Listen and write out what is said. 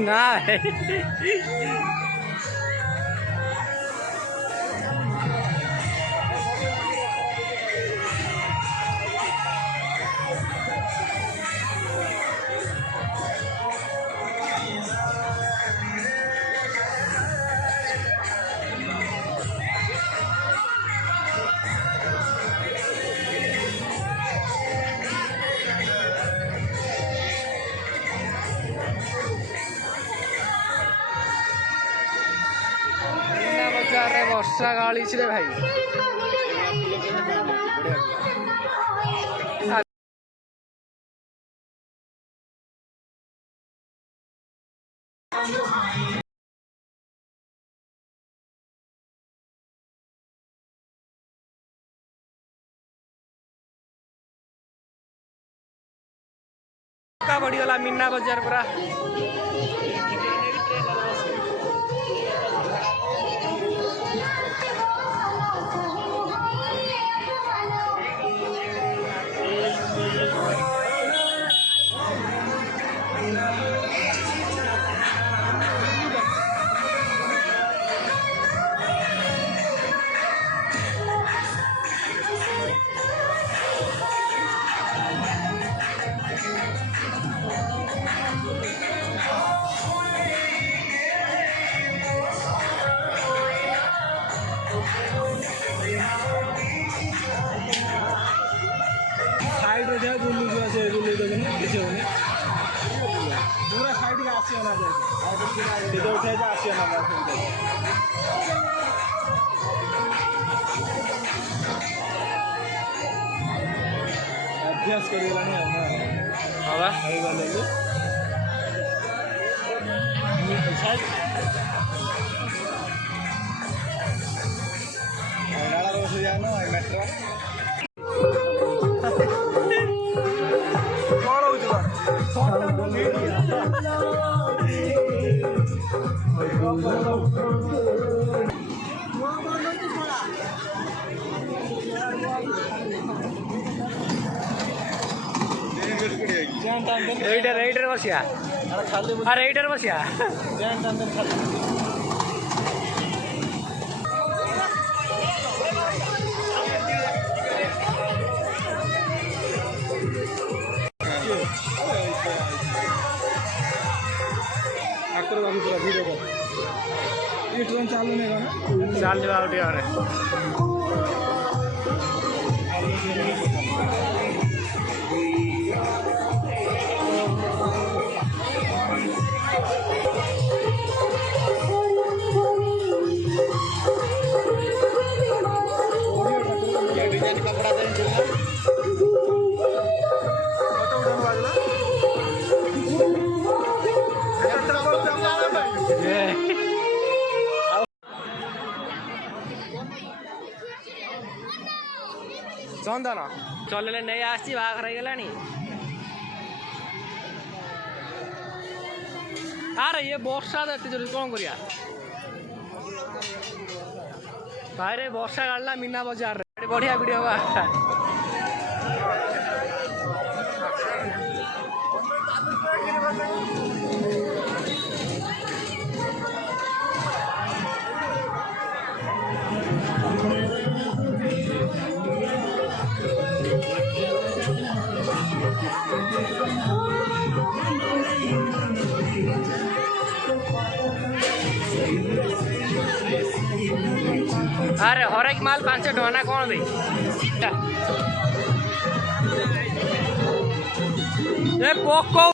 ना ବର୍ଷା ଗାଳିଛି ରେ ଭାଇ। बढ़ीगला मीना बजार पूरा पूरा साइड के आसी होना चाहिए उठे आसी होना अभ्यास करेगा मेट्रो रईटर बसिया रईटर बसिया ट्रेन चालू नहीं चालू कपड़ा चंदन चल नहीं आसी बाहर गला अरे ये वर्षा तो जोर कौन करिया भाई रे वर्षा गाड़ला मीना बजार बढ़िया वीडियो बा अरे हरेक माल 5 टका ना कौन दे